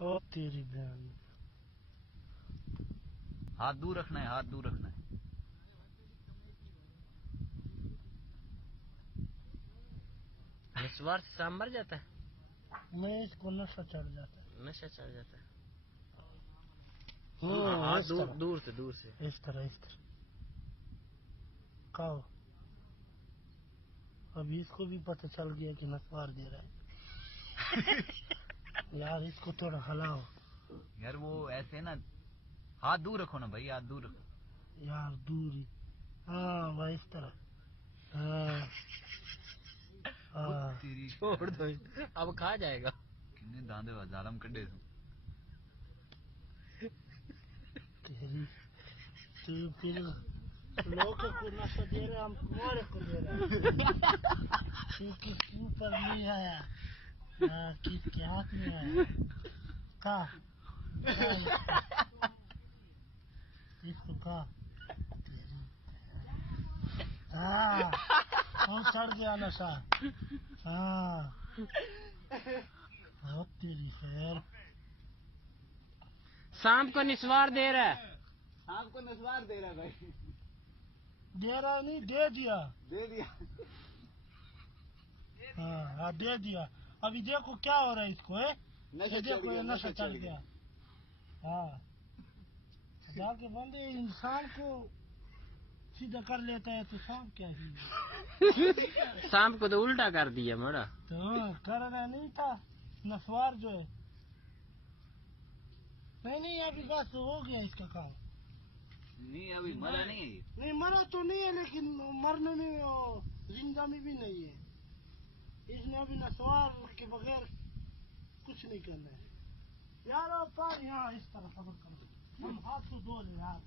ओ तेरी बहन, हाथ दूर रखना है, हाथ दूर रखना है। निस्वार्थ शाम मर जाता है। मैं इसको नशा चढ़ जाता है। नशा चढ़ जाता है। हाथ दूर से इस तरह खाओ। अभी इसको भी पता चल गया कि नस्वार दे रहा है। यार इसको थोड़ा हलाओ यार वो ऐसे ना, हाथ दूर रखो ना भाई, हाथ दूर रखो यार, दूर ही। हाँ भाई इस तरह। हाँ तेरी छोड़ दो, अब खा जाएगा। किन्ने दांदे जालम कड्डे तेरी तू फिर लोग को नशा दे रहा, हम तुम्हारे को दे रहा। तू किसके ऊपर नहीं आया, किसके हाथ में आया? का इसको का। हाँ चढ़ गया नशा। हाँ तेरी खैर। शाम को निस्वार दे रहा है। शाम को नस्वार दे रहा है भाई। दे रहा नहीं, दे दिया। हाँ दे दिया। अभी देखो क्या हो रहा है इसको, है देखो ये नशा चढ़ गया। हाँ जाके बंदे इंसान को सीधा कर लेता है तो सांप क्या ही। शाम को तो उल्टा कर दिया मोड़ा। तो कर रहा नहीं था नस्वार जो है। नहीं अभी बस हो गया इसका काम। नहीं अभी मरा नहीं है। नहीं मरा तो नहीं है, लेकिन मरने में जिंदा में भी नहीं है। इसने अभी नस्वार के बगैर कुछ नहीं करना है। यार पार यहाँ इस तरह खबर करो, हम हाथ को धो ले यार।